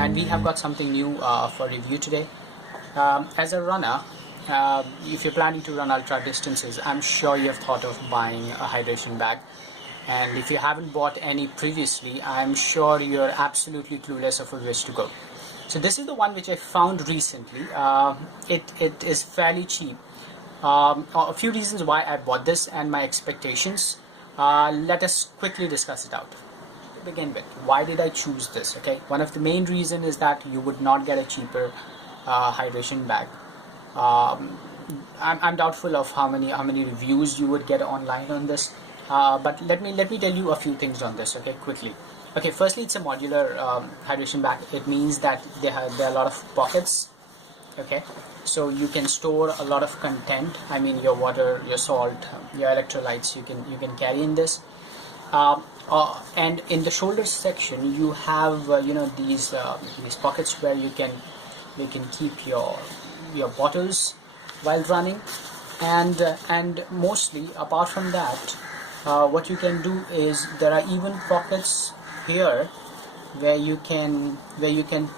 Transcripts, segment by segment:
and we have got something new for review today. As a runner, if you're planning to run ultra distances, I'm sure you have thought of buying a hydration bag, and if you haven't bought any previously, I'm sure you're absolutely clueless of which to go. So this is the one which I found recently. It is fairly cheap. A few reasons why I bought this and my expectations. Let us quickly discuss it out. To begin with, why did I choose this? Okay, one of the main reasons is that you would not get a cheaper hydration bag. I'm doubtful of how many reviews you would get online on this, but let me tell you a few things on this. Okay, quickly. Okay, firstly, it's a modular hydration bag. It means that there are a lot of pockets. Okay, so you can store a lot of content. I mean, your water, your salt, your electrolytes. You can carry in this. And in the shoulder section, you have these pockets where you can keep your bottles while running, and mostly apart from that, what you can do is there are even pockets here where you can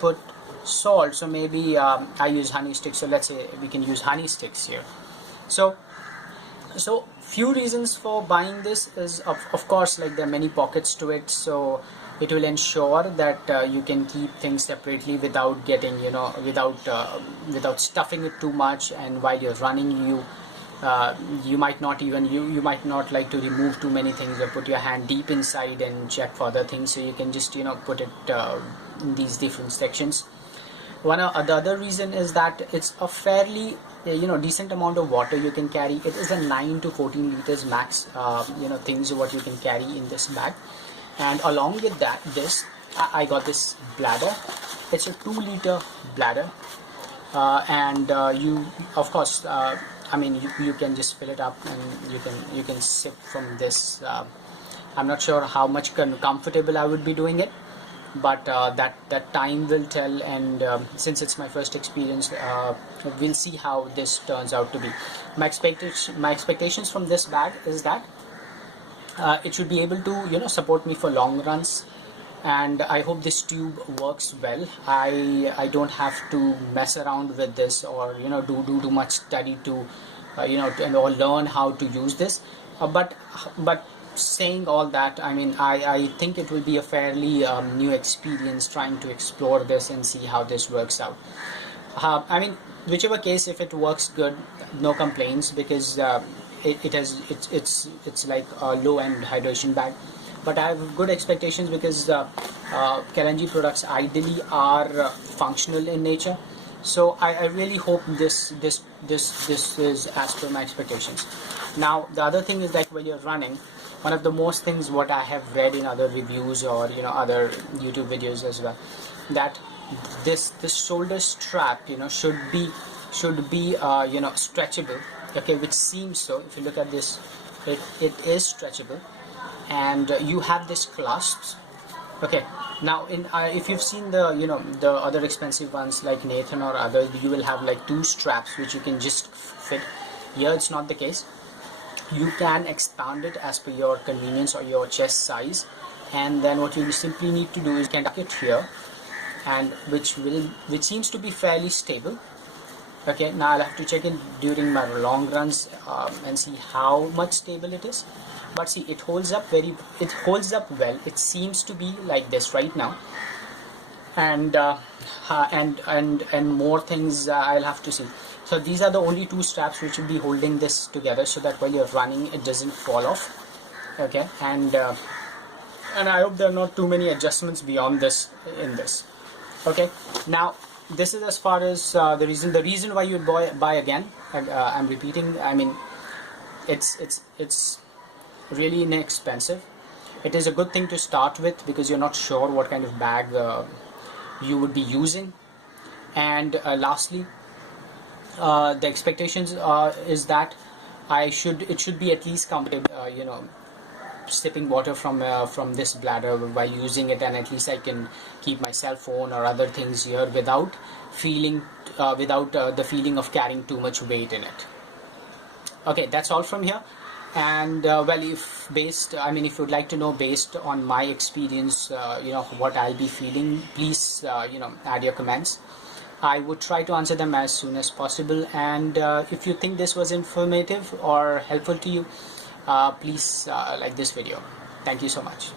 put salt. So maybe I use honey sticks, so let's say we can use honey sticks here. So few reasons for buying this is of course, like, there are many pockets to it, so it will ensure that you can keep things separately without getting without stuffing it too much. And while you're running, you might not like to remove too many things or put your hand deep inside and check for other things, so you can just put it in these different sections. The other reason is that it's a fairly decent amount of water you can carry. It is a 9 to 14 liters max things what you can carry in this bag. And along with that, I got this bladder. It's a 2-liter bladder, and you of course you can just fill it up and you can sip from this. I'm not sure how much comfortable I would be doing it, but that time will tell, and since it's my first experience, we'll see how this turns out to be. My expectations from this bag is that it should be able to support me for long runs, and I hope this tube works well. I don't have to mess around with this or do too much study to or learn how to use this, but saying all that, I think it will be a fairly new experience trying to explore this and see how this works out. Whichever case, if it works good, no complaints, because it's like a low-end hydration bag. But I have good expectations because Kalenji products ideally are functional in nature. So I really hope this is as per my expectations. Now the other thing is, like, when you're running, one of the most things what I have read in other reviews or other YouTube videos as well, that this shoulder strap should be stretchable. Okay, which seems so. If you look at this, it is stretchable, and you have this clasps. Okay, now if you've seen the other expensive ones like Nathan or others, you will have like 2 straps which you can just fit. Here it's not the case. You can expand it as per your convenience or your chest size, and then what you simply need to do is you can tuck it here, and which seems to be fairly stable. Okay, now I'll have to check it during my long runs and see how much stable it is. But see, it holds up well. It seems to be like this right now, and more things I'll have to see. So these are the only 2 straps which will be holding this together, so that while you're running, it doesn't fall off. Okay, and I hope there are not too many adjustments beyond this in this. Okay, now this is as far as the reason why you would buy again. I'm repeating. It's really inexpensive. It is a good thing to start with because you're not sure what kind of bag you would be using. And lastly, the expectations is that it should be at least comfortable, sipping water from this bladder while using it, and at least I can keep my cell phone or other things here without the feeling of carrying too much weight in it. Okay, that's all from here. And well, if you'd like to know based on my experience, what I'll be feeling, please add your comments. I would try to answer them as soon as possible. And if you think this was informative or helpful to you, please like this video. Thank you so much.